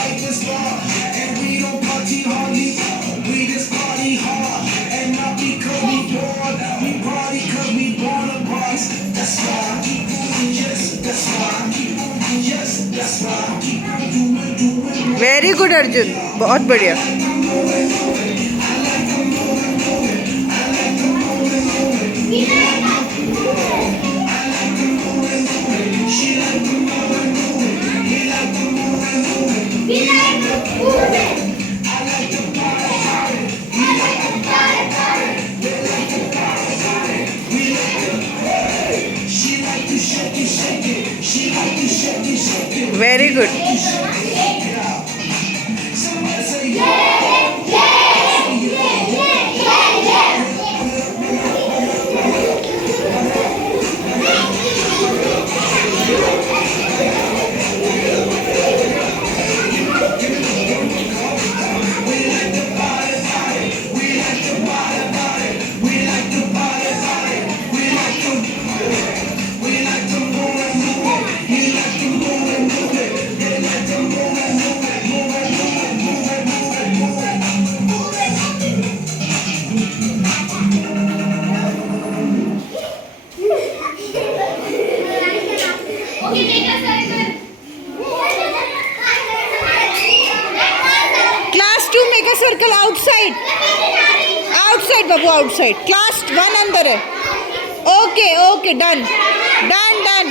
like this bar, and we don't party hardly. We just party hard, and not because we bored. We party 'cause we born a boss. That's why. Yes, that's why. Yes, that's why. Very good Arjun, बहुत बढ़िया. Very good. Class 2 make a circle outside. Outside Babu, outside. Class 1 अंदर है. Okay, okay, done. Done, done.